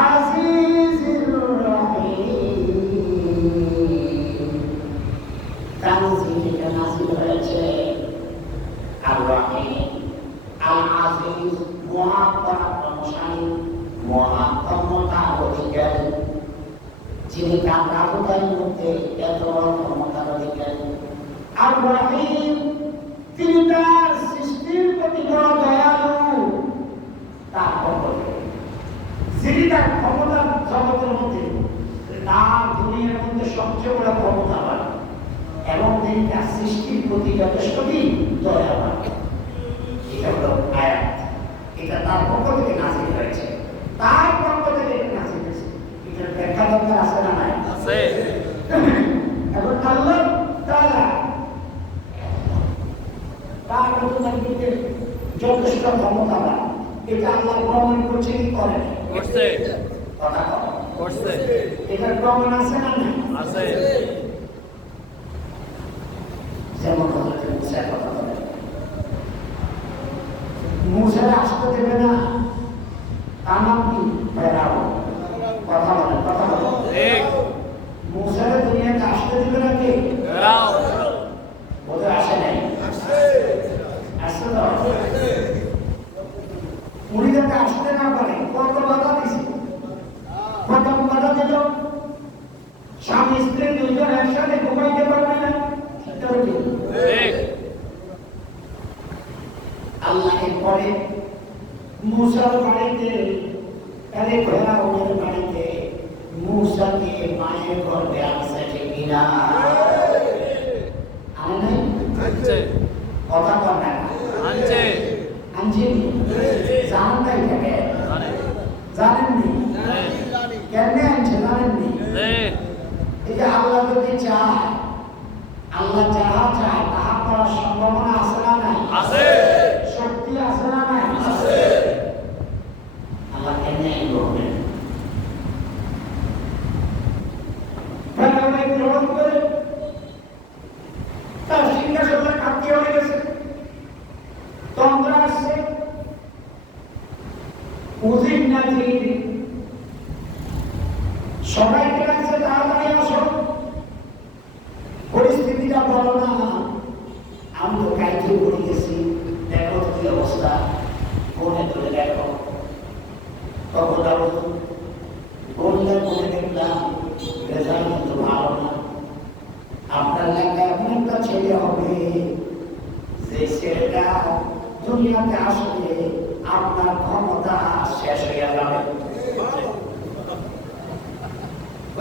আজিজির রহিম। তানজিল এটা নাযিল হয়েছে আর রহিম আল আজিজ মহাপরাক্রমশালী মহাক্ষমতার অধিকারী, যিনি কামরাবতার মধ্যে এত বড় ক্ষমতার অধিকারী। আর রহিম তিনি তার সৃষ্টির প্রতি বড় দয়ালু। তার পক্ষে যিনি তার ক্ষমতার জগতের মধ্যে তার দুনিয়ার মধ্যে সবচেয়ে বড় ক্ষমতাবান এবং তিনি তার সৃষ্টির প্রতি যথেষ্ট দয়াবান। এটা হলো আয়াত, এটা তার পক্ষ থেকে নাযিল হয়েছে, তার পক্ষ থেকে নাযিল হয়েছে। এটার ব্যাখ্যা দরকার আছে না নাই? আছে। এখন আল্লাহ তাআলা তার মধ্যে যথেষ্ট ক্ষমতাবান, এটা আল্লাহ প্রমাণ করছে কি করে? করছে। কথা করছে। এটার প্রমাণ আছে না নাই? আছে। যেমন মুসার কথা বলে, মুসার আসতে দেবে না, তার নাম কি? ফেরাও। কথা বলে, কথা বলে। মুসার দুনিয়াতে আসতে দেবে না কে? ফেরাও। বোধ আসে নাই? আসছে। আসছে তো? উনি যাতে আসতে না পারে কত বাধা দিছে। প্রথম বাধা দিল স্বামী স্ত্রী দুজন একসাথে ঘুমাইতে পারবে না। আল্লাহের পরে মুসার বাড়িতে, আরে ফেরাউনের বাড়িতে মুসাকে মায়ের গর্ভে আনছে ঠিক কিনা? আনে আনছে। কথা বল না। আনছে। আনছে। জানেন না এটাকে? জানেননি? কেমনে আনছে জানেননি? এই যে আল্লাহ যদি চায়, আল্লাহ যাহা চায় তাহা করার সম্ভাবনা আছে না নাই? আছে। শক্তি আছে না নাই? আছে। আল্লাহ কেমনে করবেন? ফেরাউন গ্রহণ করে তার সিংহাসনে কাঁপতে হয়ে গেছে, তন্দ্র আসছে, উজির নাজির সবাইকে লাগছে তাড়াতাড়ি আসো, পরিস্থিতিটা বলো না, আমি তো কাইতে পড়ে গেছি, দেখো কি অবস্থা, ফোনে তুলে দেখো। তখন বললে বলে দেখলাম রেজাল্ট কিন্তু ভালো না, আপনার লেখা এমন একটা ছেলে হবে যে ছেলেটা দুনিয়াতে আসলে আপনার ক্ষমতা শেষ হয়ে যাবে।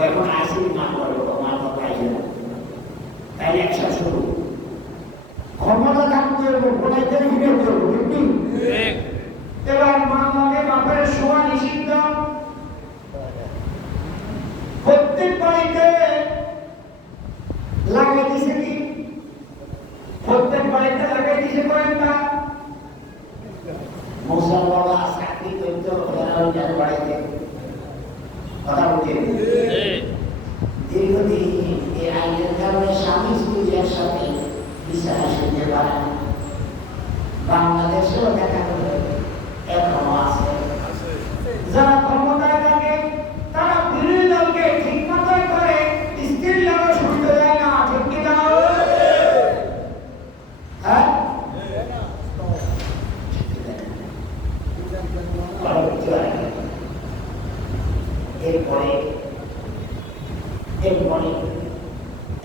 এখন আসি না করবো তোমার কথাই না, তাই একশো শুরু ক্ষমতা থাকতে হবে, বলাইতে ফিরে করবো কিন্তু এবার মা মনে বাপের শোয়া নিষিদ্ধ। প্রত্যেক বাড়িতে লাগাই দিছে কি? প্রত্যেক বাড়িতে লাগাই দিছে করেন না মুসার বাবা চাকরি করত ফেরাউনের বাড়িতে। কথা বলতে দীর্ঘদিন এই আইনের কারণে স্বামী স্ত্রী একসাথে বিছানা শুনতে পারে না। বাংলাদেশেও দেখা গেল এখনো আছে যারা ক্ষমতায় থাকে, তারা বিরোধী দলকে ঠিক মতোই করে, স্ত্রীর লোক শুনতে দেয় না। ঠিক কিনা? হ্যাঁ, এরপরে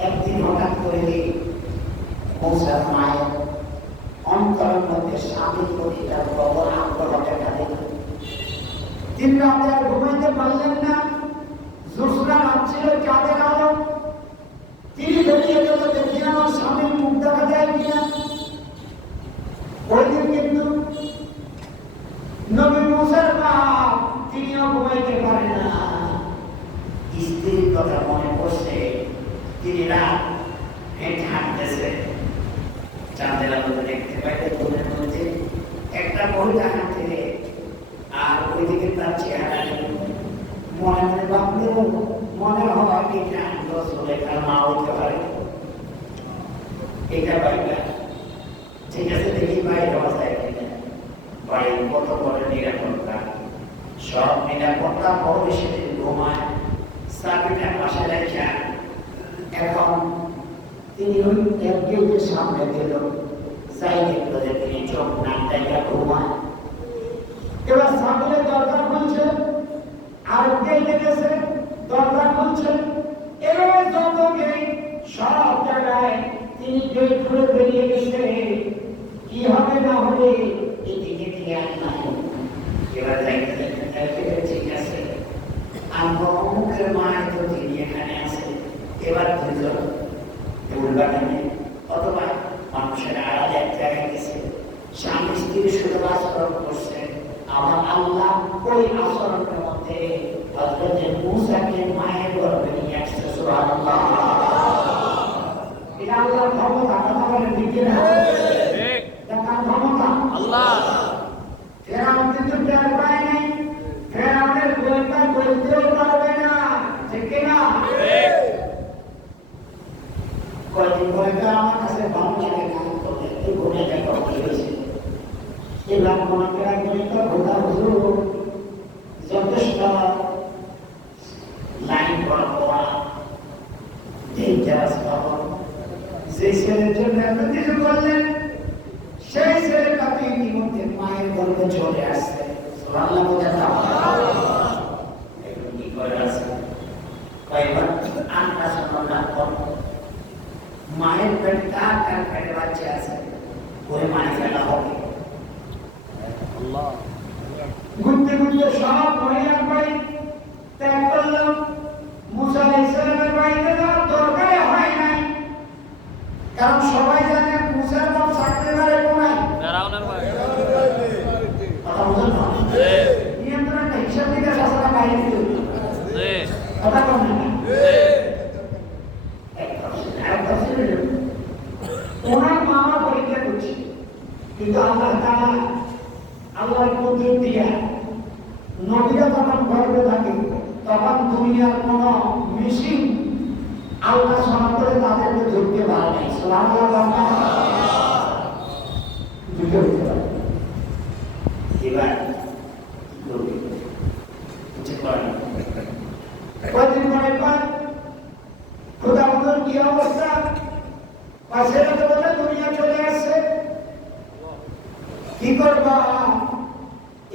একদিন হঠাৎ করে মুসার মায়ের অন্তরের মধ্যে স্বামীর প্রতি তার প্রবল আগ্রহ দেখা দিল। দিন রাতে আর ঘুমাইতে পারলেন না। জোসরা রাত ছিল, চাঁদের আলো। তিনি বেরিয়ে গেল, দেখি আমার স্বামীর মুখ দেখা যায় কিনা। ওই দিন কিন্তু নবী মুসার বাপ তিনিও ঘুমাইতে পারেন না। স্ত্রীর কথা মনে পড়ছে, তিনি রাত হেঁটে হাঁটতেছে, চাঁদের আলোতে দেখতে পাইতে ঘুমের মধ্যে একটা মহিলা হাঁটে, আর ওইদিকে তার চেহারা মনে মনে ভাবলেও মনে হয় এটা সুলেখার মা হইতে পারে। এটা পাইবা ঠিক আছে, দেখি বাইরে হওয়া যায় কিনা। বাড়ির কত বড় নিরাপত্তা, সব এটা করতাম বড় সেদিন ঘুমায় চাকরিটা পাশে রেখে এখন তিনি ওই গেটের সামনে গেল যাই দেখলো যে তিনি চোখ নাক দেখা ঘুমায় এবার সামনে দরজা খুলছে আর গেটে গেছে দরজা খুলছে এবার যত গেট সব জায়গায় তিনি গেট খুলে বেরিয়ে গেছে কি হবে না হবে এদিকে দিয়ে আনলাম এবার দেখতে ঠিক আছে আমার অমুকের মায়ের তো তিনি এখানে আছে এবার দুজন দুর্গাটানে অথবা মানুষের আড়ালে এক জায়গায় গেছে স্বামী স্ত্রী শুধু আচরণ করছে আমার আল্লাহ ওই আচরণের মধ্যে হযরত মূসাকে মায়ের গর্ভে নিয়ে আসছে সুবহানাল্লাহ এটা আল্লাহর ক্ষমতা কথা বলেন ঠিক না ঠিক এটা ক্ষমতা আল্লাহ ফেরাউন কিন্তু টের পায় নাই ফেরাউনের গোয়েন্দা বলতেও পারবে না ঠিক না ঠিক কয়েকদিন পরে আমার কাছে বাংলাকে কাম করতে একটু ঘুরে দেখা কি হয়েছে এবার মনে রাখবেন তো ঘোড়া হুজুর যথেষ্ট লাইন পড়া ডেঞ্জারাস খবর সেই ছেলের জন্য এত কিছু করলেন সেই ছেলেটা তো ইতিমধ্যে মায়ের গর্ভে চলে আসছে সুবহানাল্লাহ বলে না এখন কি করে আছে কয়েকবার আন্না শোনা পর মায়ের পেট কার পেটে বাচ্চা আছে ওই মায়ের ফেলা হবে ঘুরতে ঘুরতে সব মহিলার বাড়ি ত্যাগ করলাম মুসা আলাইহিস সালামের বাড়িতে যাওয়ার দরকার হয় নাই কারণ সবাই জানে মুসার বাপ থাকতে পারে কোনায় ফেরাউনের বাড়ি কথা বুঝুন না নিয়ন্ত্রণটা হিসাব দিকে শাসনা বাইরে দিল কথা কম না ওনার মামা পরীক্ষা করছে কিন্তু আল্লাহ তাআলা আল্লাহর কুদরত দিয়া নবীরা যখন গর্ভে থাকে তখন দুনিয়ার কোন মেশিন আল্লাহ সনা করে তাদেরকে ধরতে পারে নাই সুবহানাল্লাহ এবার কয়েকদিন পরে পর খোদাবুদের কি অবস্থা পাশে বলে দুনিয়া চলে আসছে কি করবা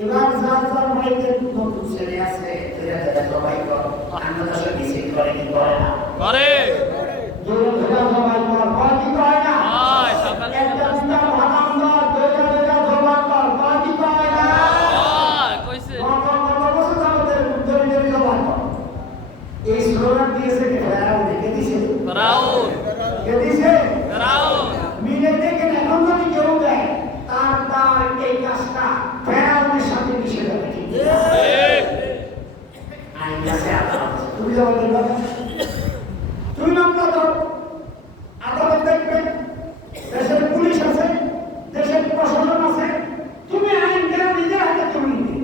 এবার যার যার বাড়িতে নতুন ছেলে আছে সবাই আমরা তো ডিসাইড করে কি করে না করে সবাই কি করে না একটা চিন্তা ভাবনা দুইটা জবাব কর কি করে না কইছে এই স্লোগান দিয়েছে কে ফেরাউন কে দিয়েছে ফেরাউন কে দিয়েছে ফেরাউন মিলে দেখেন এখন যদি কেউ দেয় তার এই কাজটা ফেরাউনের সাথে মিশে যাবে ঠিক আইন আছে তুমি যাও বলবা তুমি মামলা দাও আদালত দেখবে দেশের পুলিশ আছে দেশের প্রশাসন আছে তুমি আইন কেন নিজের হাতে তুমি নিবে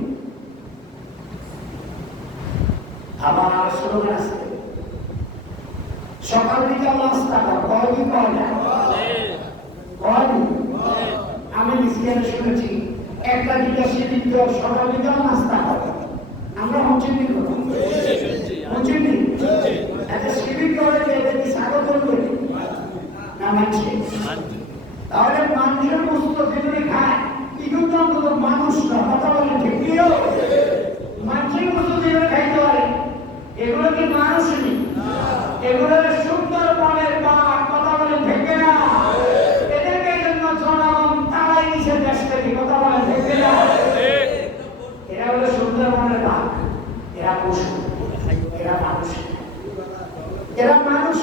আবার আর স্লোগান আছে সকাল বিকাল নাস্তা কয় কি কয় না কয় আমি মিসিয়ানে শুনেছি একটা দুটা শিবির তো সকাল বিকাল নাস্তা করে আমরা হচ্ছে কি করব হচ্ছে কি একটা শিবির করে এটা কি স্বাগত করবে না মানছে তাহলে মানুষের বস্তু যেগুলি খায় এগুলো তো অন্তত মানুষ না কথা বলে ঠিক নিও মানুষের বস্তু যেগুলো খাইতে পারে এগুলো কি মানুষ নেই এগুলো সুন্দর মনের বাপ কথা বলে ঠিক না এদেরকে জন্য জনগণ তারাই নিচে দেশ থেকে কথা বলে ঠিক না এরা হলো সুন্দর মনের বাপ এরা পশু এরা মানুষ এরা মানুষ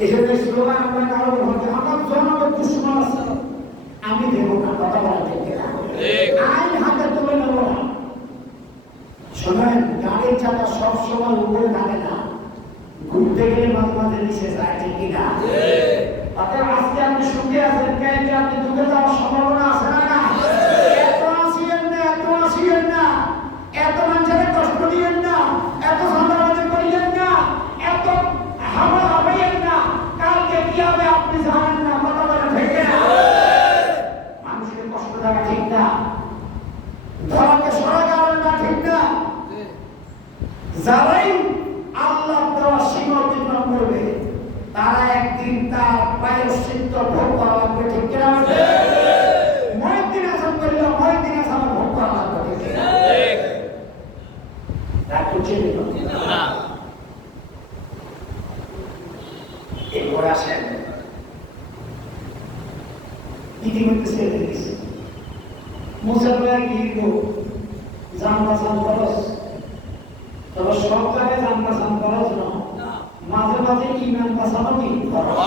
এই জন্য স্লোগান আমরা কারো বলতে আমার জনগণ দুশ্মন আছে আমি দেবো না কথা বলে ঠিক না আইন হাতে তুলে নেবো না শোনেন গাড়ির চাকা সব সময় উপরে থাকে না ঘুরতে গেলে মাঝে মাঝে নিচে যায় ঠিক কিনা তাতে আজকে আপনি সুখে আছেন কেন আপনি ডুবে যাওয়ার সম্ভাবনা আছে না না এত আসিয়েন না এত মানুষের কষ্ট দিয়েন না এত সন্দেহবাজি করিয়েন না এত হাওয়া হবেন না কালকে কি হবে আপনি জানেন না কথা বলে ঠিক না মানুষের কষ্ট দেওয়া ঠিক না ধরাকে যারাই আল্লাহ দেওয়া সীমা অতিক্রম করবে তারা একদিন তার প্রায়শ্চিত্ত ভোগ করা লাগবে, ঠিক কিনা? মহিউদ্দিন হাসান বলল মহিউদ্দিন হাসান ভোগ করা লাগবে, ঠিক কিনা? রাগ করছেন না? এরপর আসেন ইতিমধ্যে ছেড়ে দিয়েছে মুসলমান গিরিব জানবাসান খরচ, তবে সব জায়গায় জানবাসান খরচ না, মাঝে মাঝে ইমান বাঁচানো কি খরচ।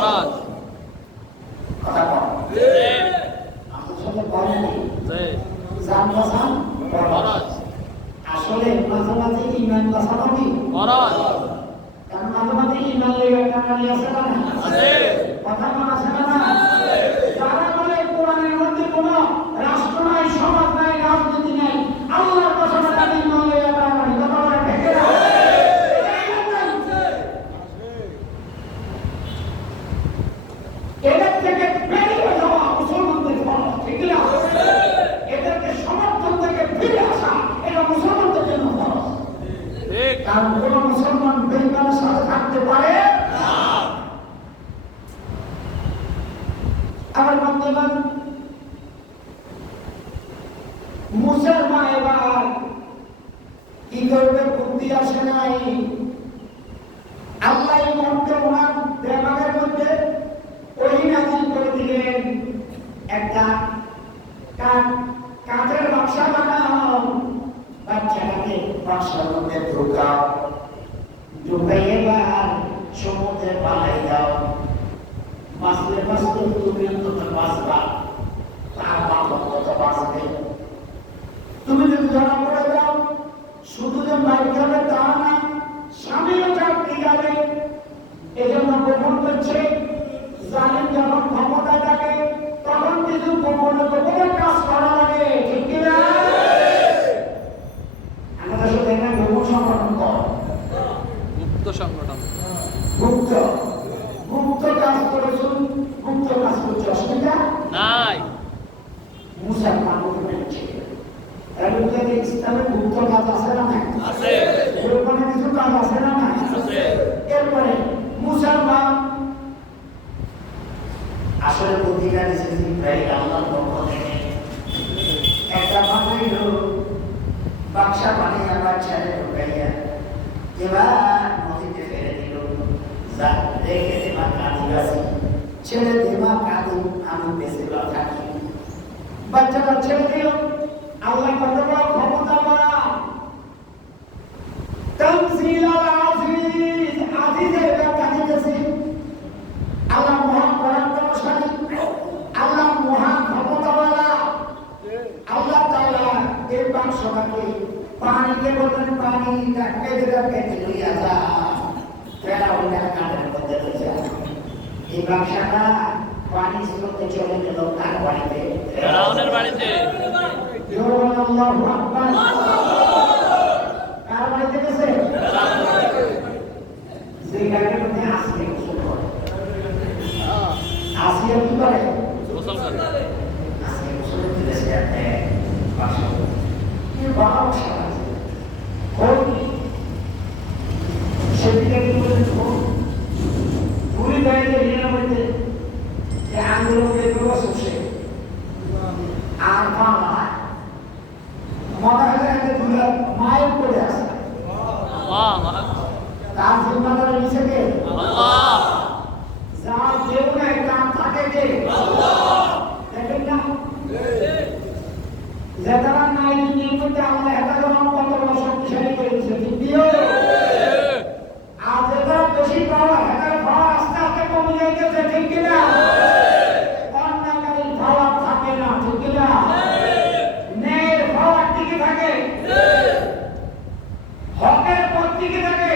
কথা বল, আপনার সাথে বলেন জানবাসান খরচ, আসলে মাঝে মাঝে ইমান বাঁচানো কি খরচ। কারণ মাঝে মাঝে ইমান লেগে কানালি আছে না, কথা মনে আছে না? যারা বলে কোরআনের মধ্যে কোনো রাষ্ট্র নাই, সমাজ নাই, রাজনীতি নাই, আল্লাহর কথা বলে ইমান লেগে কানালি, কথা বলে ঠিক না? এদের থেকে বেরিয়ে যাওয়া মুসলমানদের ফরজ, ঠিক না? এদেরকে সমর্থন থেকে ফিরে আসা এটা মুসলমানদের জন্য ফরজ। কারণ কোন মুসলমান বেঈমানের সাথে থাকতে পারে না। আবার বন্ধুগণ, মুসলমান এবার কি করবে? বুদ্ধি আসে নাই। আল্লাহ এই মুহূর্তে ওনার দেমাগের মধ্যে ওহী নাযিল করে দিলেন, একটা কাঠের বাক্সা বানাও, বাচ্চাটাকে বাক্সার মধ্যে ঢুকাও, ঢুকাই এবার সমুদ্রে পালাই দাও, বাঁচলে বাঁচলে তুমি অন্তত বাঁচবা, তার বাবা কত বাঁচবে। তুমি যদি ধরা পড়ে যাও, শুধু যে মাইক হবে তা না, স্বামীও চাকরি যাবে। এজন্য গোপন করছে, জানেন যখন ক্ষমতায় থাকে তখন কিছু গোপনে গোপনে কাজ করা লাগে, ঠিক কিনা? আমাদের সাথে একটা গোপন সংগঠন কর, গুপ্ত সংগঠন, গুপ্ত কাজ করেছেন, গুপ্ত কাজ করছে, অসুবিধা নাই। মুসার মানুষ মেনেছে, এর মধ্যে ইসলামের গুপ্ত কাজ আছে না নাই? আছে। এরকম কিছু কাজ আছে না নাই? আছে। এরপরে মুসার মা আসলে বুদ্ধিটা দিয়েছে প্রায় আল্লাহর পক্ষ থেকে, একটা বানাইল বাক্সা বানিয়ে আবার ছেড়ে ঢুকাইয়া এবার নদীতে ফেলে দিল। যা রেখে দেবা কাঁদি গাছি, ছেড়ে দেবা কাঁদি, আমি বেঁচে থাকি। বাচ্চাটা ছেড়ে দিল। আল্লাহ কত বড় ক্ষমতাবান, তানজিল আল আজিজ, আজিজের ব্যাখ্যা দিতেছি। আল্লাহ মহান পরাক্রমশালী, আল্লাহ মহান ক্ষমতাওয়ালা। আল্লাহ তাআলা এই বাক্সটাকে পানিকে বললেন, পানি কেটে কেটে লইয়া যা, ফেরাউনের কাঁধের মধ্যে লইয়া যা। এই বাক্সটা পানি স্রোতে চলে গেল কার বাড়িতে? ফেরাউনের বাড়িতে। আল্লাহু আকবার। কার বাড়িতে গেছে? যে গাড়ির মধ্যে আসলে গোসল করে, আসিয়া কি করে? গোসল করে। আসিয়া গোসল দিলে সে একটা বাক্স, বড় বাক্স আছে, সেদিকে কি বলে ঘুরি গাড়িতে নিয়ে বলতে আন্দোলনকে বসে আর মনে হয় একটা দুলা মায়ের করে আসে, তার জিম্মাদার নিচে কে? যার কেউ নাই তার থাকে কে? দেখেন না, যারা নাই দুনিয়ার মধ্যে আল্লাহ এটা যখন কত বড় শক্তিশালী করে দিচ্ছে, দ্বিতীয় আর যেটা বেশি পাওয়া এটা পাওয়া আস্তে আস্তে কমে যাইতেছে, ঠিক কিনা? অন্যায়কারীর পাওয়ার থাকে না, ঠিক কিনা? ন্যায়ের পাওয়ার টিকে থাকে, হকের পথ টিকে থাকে,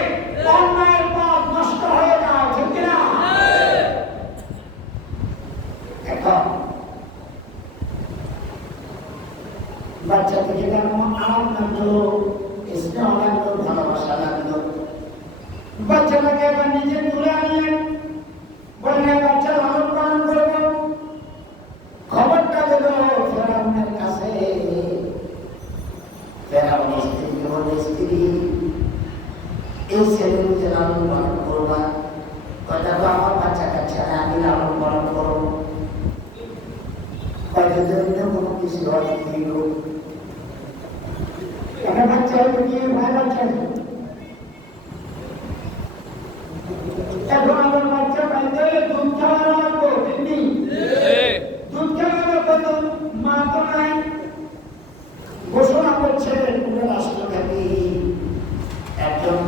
অন্যায়ের পথ নষ্ট হয়ে যায়, ঠিক কিনা? এখন বাচ্চা থেকে যেমন আরাম লাগলো, স্নেহ লাগলো, ভালোবাসা লাগলো, বাচ্চাটাকে এবার নিজে তুলে আনলেন, বললেন বাচ্চা লালন পালন করবো। খবরটা গেল ফেরাউনের কাছে। ফেরাউনের স্ত্রী হল স্ত্রী, ছেলে যে লালন পালন করবা, কথা তো আমার বাচ্চা কাচ্চা আমি লালন পালন করবো, কোনো কিছু হয় একটা বাচ্চা হয়তো গিয়ে ভাই বাচ্চা এখন আমার বাচ্চা পাইতে দুধ খাওয়ানো লাগবো, তেমনি দুধ খাওয়ানোর কোনো মা তো নাই, ঘোষণা করছে রাষ্ট্রব্যাপী একজন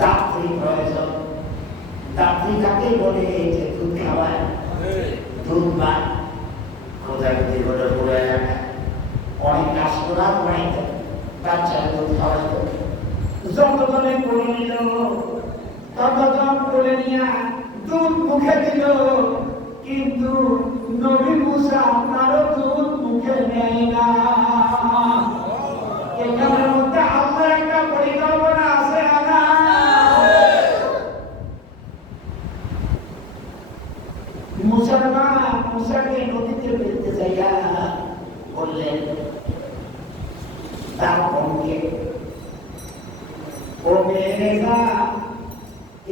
দাত্রী প্রয়োজন। দাত্রী তাকেই বলে যে দুধ খাওয়ায়, দুধ বা কোথায় হলে পুরো এলাকা অনেক রাষ্ট্ররা বাড়াইতে বাচ্চারা দুধ খাওয়াইত, যতজনে করে নিল ততজন করে নিয়ে দুধ মুখে দিল, কিন্তু নবী মুসা আপনারও দুধ মুখে নেয় না। এখানের মধ্যে আল্লাহর একটা পরিকল্পনা আছে না? মুসলমান মুসাকে নদীতে ফেলতে যাইয়া বললেন তার বোনকে, ও মেয়েরা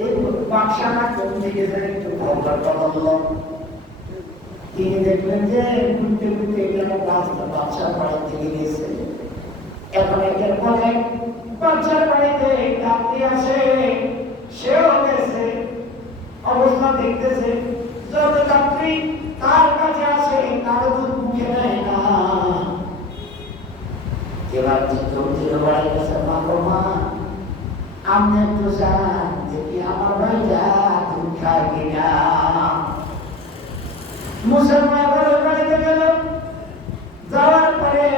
এই বাক্সাটা কোন দিকে যেন একটু ভদ্রতা বলল। তিনি দেখলেন যে ঘুরতে ঘুরতে যেন বাচ্চার বাড়ির দিকে গেছে। এখন একের পরে বাচ্চার বাড়িতে ডাকতে আসে, সেও গেছে, অবস্থা দেখতেছে যত যাত্রী তার কাছে আসে তার দুধ মুখে নেয় না। এবার চিত্র বাড়ি গেছে, মা গো মা আপনি একটু যান দেখি আমার ভাইটা দুধ খায় কিনা। মুসলমান বাড়িতে গেল, যাওয়ার পরে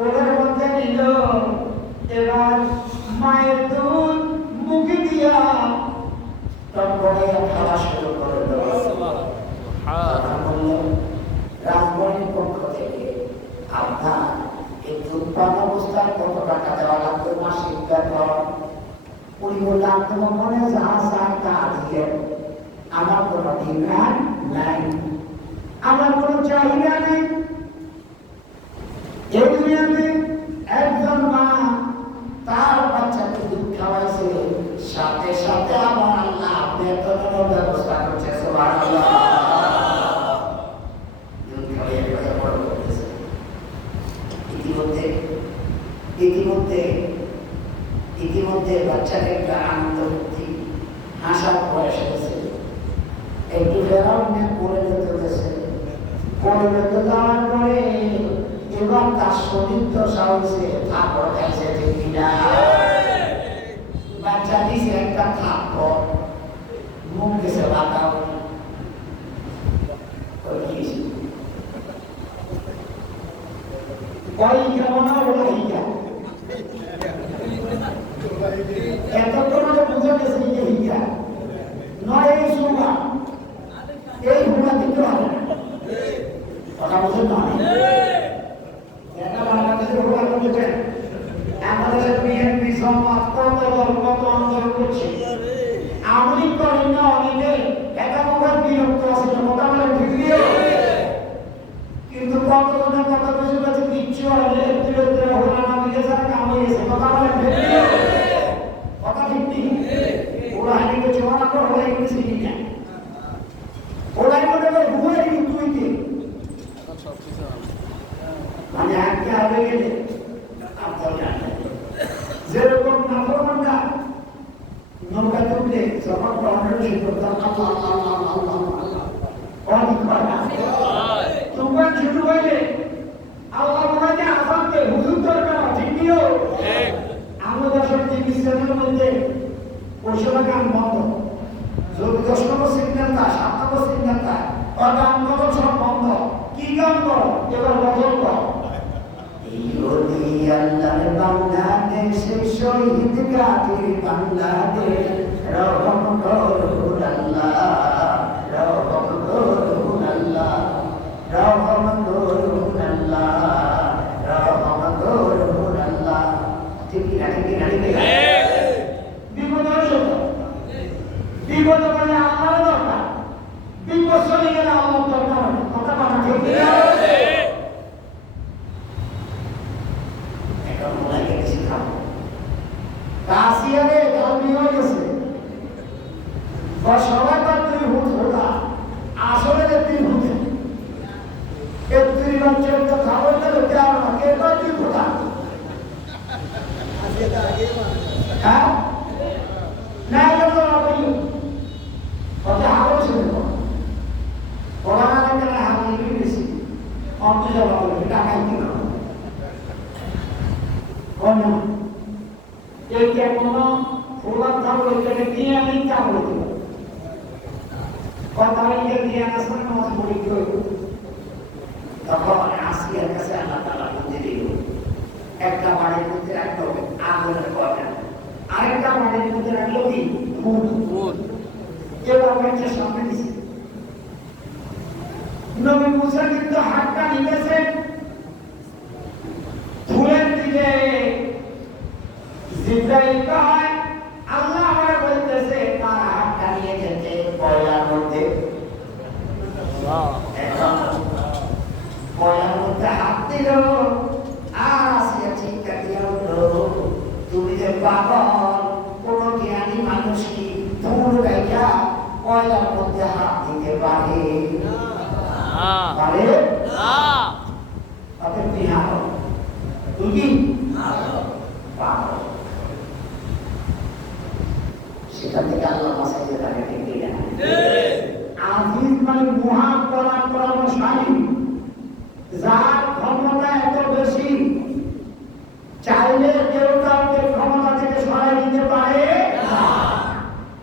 ওদের মধ্যে নিল, এবার মায়ের দুধ মুখে দিয়া তারপরে খাওয়া শুরু করে রাজবাড়ির পক্ষ থেকে আপনার এই দুধ পান অবস্থায় কত টাকা দেওয়া লাগবে মাসিক বেতন? উনি বললে আপনার মনে যাহা চান তা দিয়ে আমার কোনো ডিমান্ড নাই, আমার কোনো চাহিদা নেই। এই দুনিয়াতে একজন মা তার বাচ্চাকে দুধ খাওয়াইছে, সাথে সাথে আমার আল্লাহ বেতনের ব্যবস্থা করছে। সুবহানাল্লাহ। দুধ খাওয়াইয়া বড় করতেছে। ইতিমধ্যে বাচ্চাকে একটা আনন্দ ভর্তি হাসার বয়স হয়েছে, একটু ফেরাও নিয়ে করে যেতে গেছে। করে যেতে যাওয়ার পরে এবার তার শরীর তো সাহসে থাপড় খাইছে, ঠিক কিনা? বাচ্চা দিছে একটা থাপড়, মুখ গেছে বাঁকাও। এতক্ষণ বুঝে গেছে হিংসা নয়, এই সুমা এই হুমা দিতে হবে কথা বলছেন না? আমাদের বিএনপি সমাজ কত দল কত আন্দোলন করছে, আমি করি না অনেকে এটা মোবাইল বিরক্ত আছে কথা বলে ঠিক দিয়ে, কিন্তু কতজনে কত কিছু কাছে কিচ্ছু হলে হলো না দিকে যারা কাম হয়ে গেছে কথা বলে ঠিক দিয়ে, কথা ঠিক নেই। ওরা হানি করছে ওরা করে ওরা কিছু না, ওরাই মনে করে হুয়াই তুইতে মানে একটা হবে গেলে আপনার জানেন যেরকম নাফরমানরা নৌকা তুললে যখন কর্মসূচি করতাম আল্লাহ আল্লাহ আল্লাহ আল্লাহ অনেক পারা তুফান শুরু হইলে আল্লাহ বলে আসামকে হুজুর দরকার ঠিক নিও। আমাদের সব টিভি চ্যানেলের মধ্যে ওই সময় গান বন্ধ, যদি 10 নম্বর সিগন্যাল তা 7 নম্বর সিগন্যাল তা গান কত সব বন্ধ, কি গান করো এবার বদল করো। আল্লাহর বাংলাদেশে শহীদ গাজী বাংলাদেশ রহম করুন আল্লাহ, রহম করুন আল্লাহ, রহম করুন আল্লাহ, রহম করুন আল্লাহ। ঠিক কি না? ঠিক কি না? বিপদ বিপদ মানে আল্লাহর দরকার, বিপদ চলে গেলে আল্লাহর দরকার কথা বলা ঠিক না? রাশিয়ারে গালমি হয়ে গেছে বা সবাই বা তুই হুট হোটা আসলে তুই হুটে এর তুই বাচ্চার খাবার দেবে কেন না কে বা তুই হোটা হ্যাঁ না এটা আপনি ওকে হাওয়া ছিল ওরা না কেন হাওয়া নিয়ে গেছি অন্ত যাওয়া বলে টাকা কিনা কোন এই যে কোনো প্রভাব থাকলে এটাকে দিয়ে আমি তা বলতে পারি কথা বলতে দিয়ে আসলে নামাজ পড়ি কেউ তখন আসিয়ার কাছে আল্লাহ তাআলা বুদ্ধি দিল একটা বাড়ির মধ্যে রাখলো আগুনের কয়লা আরেকটা বাড়ির মধ্যে রাখলো কি ফুল কেউ আমাকে সামনে দিছে নবী মুসা কিন্তু হাতটা নিয়েছে ফুলের দিকে জিব্রাইল কয় আল্লাহ আমার বলতেছে তার হাতটা নিয়ে যেতে কয়লার মধ্যে কয়লার মধ্যে হাত দিল আর আসিয়া চিন্তা দিয়ে উঠলো তুমি যে পাগল কোন জ্ঞানী মানুষ কি ফুল রেখা কয়লার মধ্যে হাত দিতে পারে পারে তাতে বিহার তুমি পাগল সেখান থেকে আল্লাহ মাসাইতে তাকে ডেকে দেন আজিজ মানে মহান পরাক্রমশালী যার ক্ষমতা এত বেশি চাইলে কেউ কাউকে ক্ষমতা থেকে সরাই দিতে পারে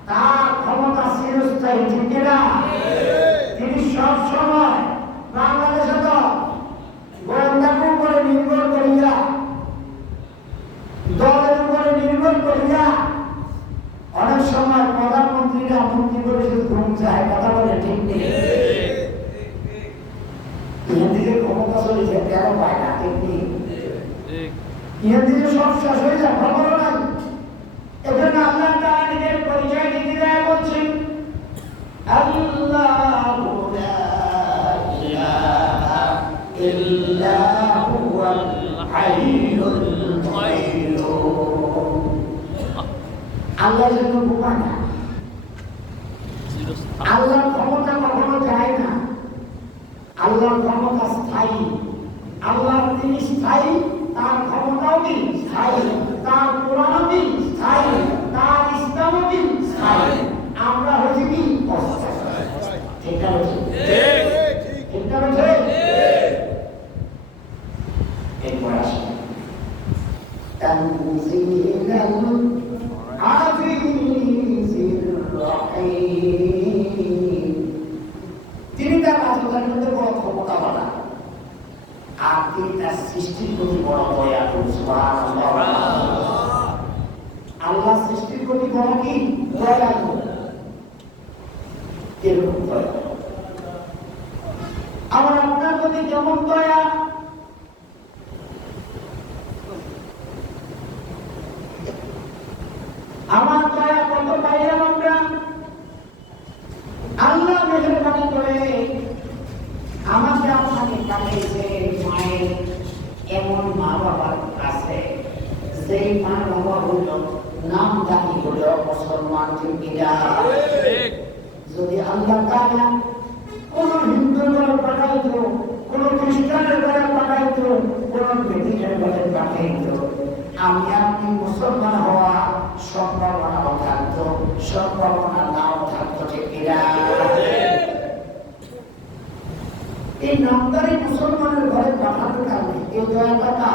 তার ক্ষমতা চিরস্থায়ী ঠিক না তিনি সব সময় বাংলাদেশে তো গোয়েন্দার উপরে নির্ভর করিয়া দলের উপরে নির্ভর করিয়া অনেক সময় প্রধানমন্ত্রীরা মন্ত্রী পরিষদ ঘুম চায় কথা বলে ঠিক নেই ইহাদিকে ক্ষমতা চলেছে কেন পায় না ঠিক নেই ইহাদিকে সব শেষ হয়ে যায় খবরও নাই এখানে আল্লাহ তাআলা নিজের পরিচয় দিতে দেয় বলছেন আল্লাহু লা ইলাহা ইল্লা হুয়াল হাইয়ুল কাইয়্যুম আল্লাহ যেন ঘুমায় না আল্লাহর ক্ষমতা কখনো যায় না আল্লাহর ক্ষমতা স্থায়ী আল্লাহ তিনি স্থায়ী তার ক্ষমতাও কি স্থায়ী তার কোরআনও কি স্থায়ী তার ইসলামও কি স্থায়ী আমরা হচ্ছি কি অস্থায়ী ঠিক না ঠিক না এরপর আসে তানজিলাল আজিজির রহিম তিনি তার রাজধানীর মধ্যে বড় ক্ষমতাবান আর তিনি তার সৃষ্টির প্রতি বড় দয়ালু সুবহানাল্লাহ আল্লাহ সৃষ্টির প্রতি বড় কি দয়ালু এরকম দয়া আমার আপনার প্রতি কেমন দয়া আমার দয়া কত পাইলাম আমরা আল্লাহ মেহেরবানি করে আমাকে আপনাকে পাঠিয়েছে মায়ের এমন মা বাবার কাছে সেই মা বাবা হল নাম দাবি হল মুসলমান ঠিকা যদি আল্লাহ তাআলা কোন হিন্দু দল পাঠাইত কোন খ্রিস্টানের দল পাঠাইত কোন বেদিনের দলে পাঠাইত আমি আপনি মুসলমান হওয়া সম্ভাবনাও থাকতো সম্ভাবনা নাও থাকতো ঠিকা এই নামদারি মুসলমানের ঘরে পাঠানোর কারণে এই দয়াটা